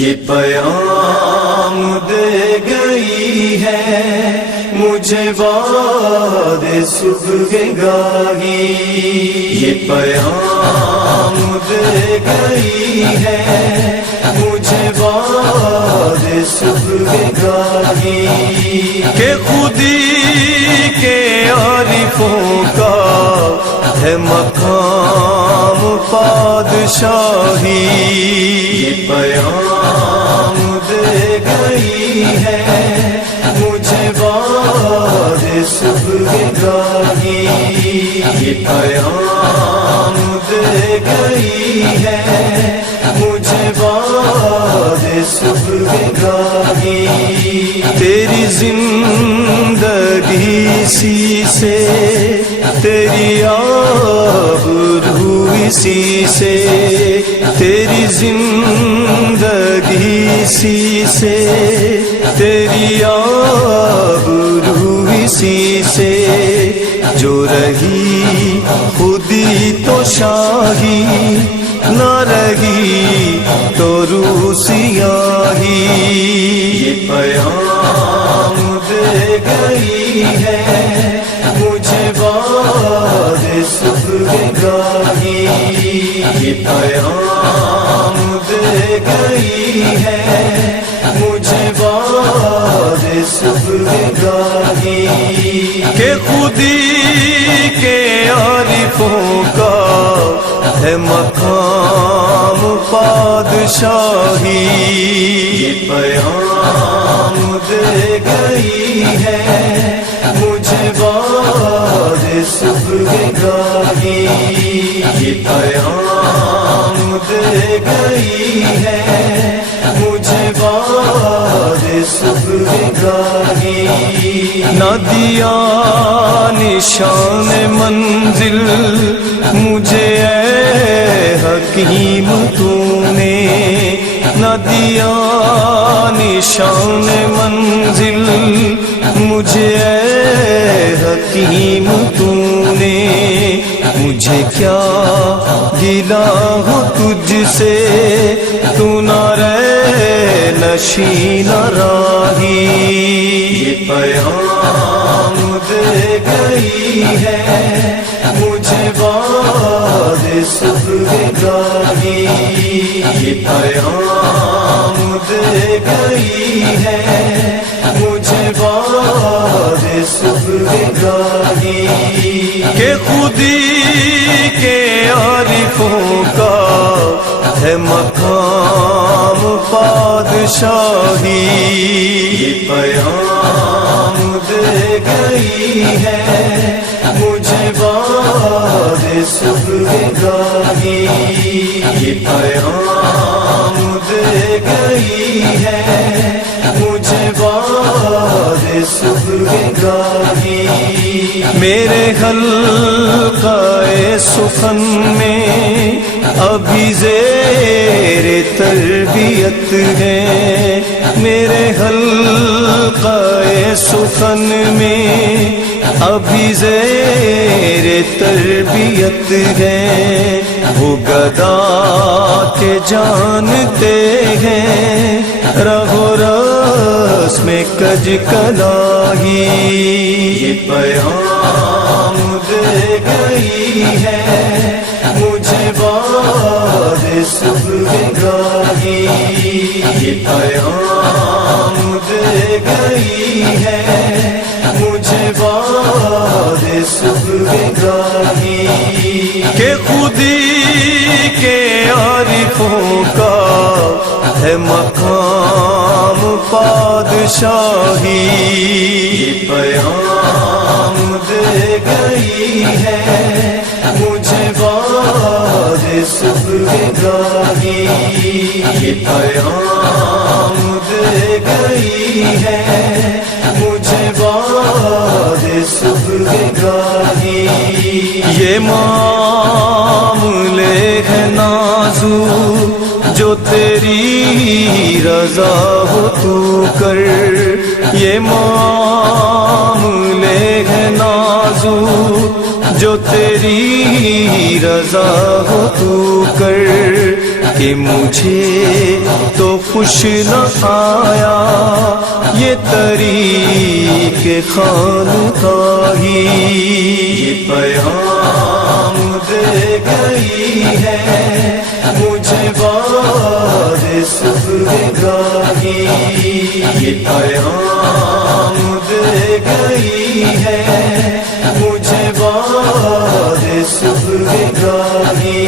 یہ پیام دے گئی ہے مجھے باد صبح گاہی، یہ پیام دے گئی ہے مجھے باد صبح گاہی، کہ خودی کے عارفوں کا ہے مقام پادشاہی، یہ پیام دے گئی ہے مجھے باد صبح گاہی، یہ پیام دے گئی ہے مجھے باد صبح گاہی، تیری زندگی سی سے تیری آبرو اسی سے، تیری زندگی سی سے تیری آبرو اسی سے، جو رہی خودی تو شاہی، نہ رہی تو روح سیاہی، یہ پیام دے گئی ہے مجھے باد صبح گاہی، یہ پیام دے گئی ہے مجھے باد صبح گاہی، کہ خودی کے عارفوں کا ہے مقام پادشاہی، یہ پیام دے گئی ہے مجھے باد صبح گاہی، یہ پیام دے گئی ہے مجھے باد صبح گاہی، نہ دیا نشان منزل مجھے اے حکیم تو نے، نہ دیا نشان منزل مجھے اے حکیم تو نے، مجھے کیا گلا ہو تجھ سے، تو نہ رے نشین راہی، یہ پیام دے گئی ہے مجھے باد صبح گاہی، یہ پیام دے گئی ہے مجھے باد صبح گاہی، کہ خودی کے عارفوں کا ہے مقام پادشاہی، یہ پیام دے گئی ہے مجھے باد صبح گاہی، یہ پیام دے گئی ہے مجھے باد صبح گاہی، میرے حلقہ سخن میں ابھی زیر تربیت ہے، میرے حلقہ سخن میں ابھی زیر تربیت ہے، وہ گدا کے جانتے ہیں رہو رس میں کج کلاہی، یہ پیام دے گئی ہے مجھے باد صبح گاہی، یہ پیام دے گئی ہے مجھے باد صبح گاہی، کہ خودی کے عارفوں کا ہے مقام پادشاہی، یہ پیام دے گئی ہے مجھے باد صبح گاہی، یہ پیام دے گئی ہے مجھے باد صبح گاہی، یہ معاملے ہے نازک جو تیری رضا ہو تو کر، یہ معاملے ہے نازک جو تیری رضا ہو تو کر، کہ مجھے تو خوش نہ آیا یہ طریق خانقاہی، یہ پیغام دے گئی ہے مجھے باد صبح گاہی، یہ پیغام دے گئی ہے مجھے باد صبح گاہی،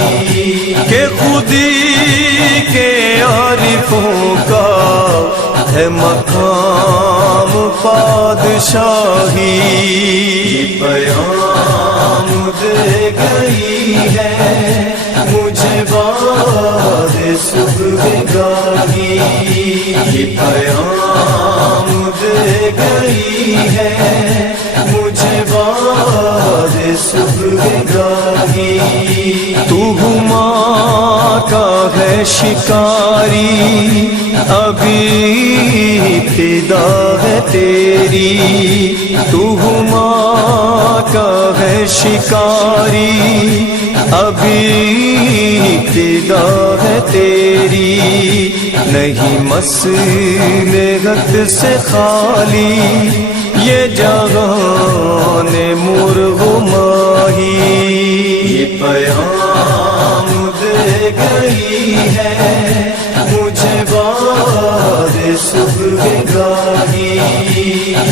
کہ خودی کے عارفوں کا ہے مقام پادشاہی، یہ پیغام دے گئی ہے مجھے باد صبح گاہی، یہ پیغام دے گئی ہے مجھے باد صبح گاہی، تو ہما کا ہے شکاری ابھی ابتدا ہے تیری، تو ہما کا ہے شکاری ابھی ابتدا ہے تیری، نہیں مصلحت سے خالی یہ جہان مرغ ماہی، یہ پیغام دے گئی ہے مجھے باد صبح گاہی،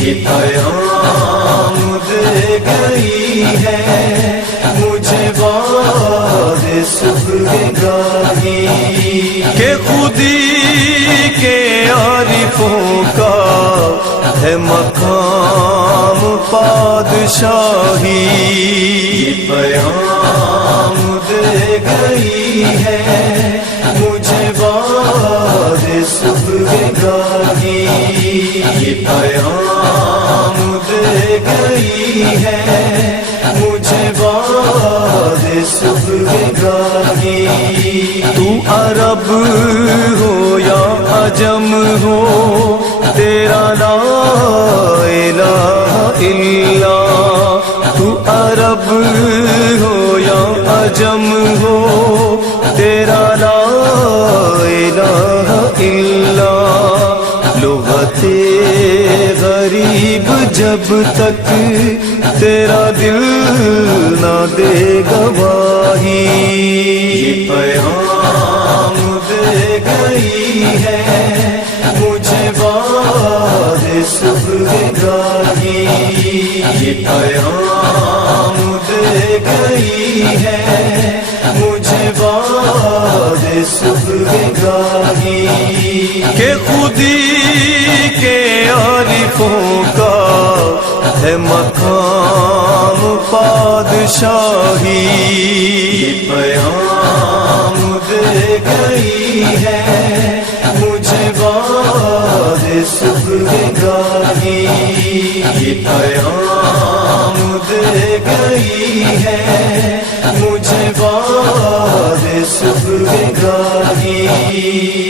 یہ پیغام دے گئی ہے مجھے باد صبح گاہی، کہ خودی کے عارفوں کا ہے مقام پادشاہی، یہ پیغام دے گئی ہے مجھے باد صبح گاہی، یہ پیغام دے گئی ہے مجھے باد صبح گاہی، تو عرب ہو یا عجم ہو تیرا لا الہ الا، تو عرب ہو یا عجم ہو تیرا لا الہ الا، لغت غریب جب تک تیرا دل نہ دے گواہی، یہ پیغام دے گئی ہے مجھے باد صبح گاہی، یہ پیغام دے گئی ہے مجھے باد صبح گاہی، کہ خودی کے عارفوں کا ہے مقام پادشاہی، یہ پیغام دے گئی ہے مجھے باد صبح گاہی، یہ پیغام دے گئی ہے مجھے باد صبح گاہی۔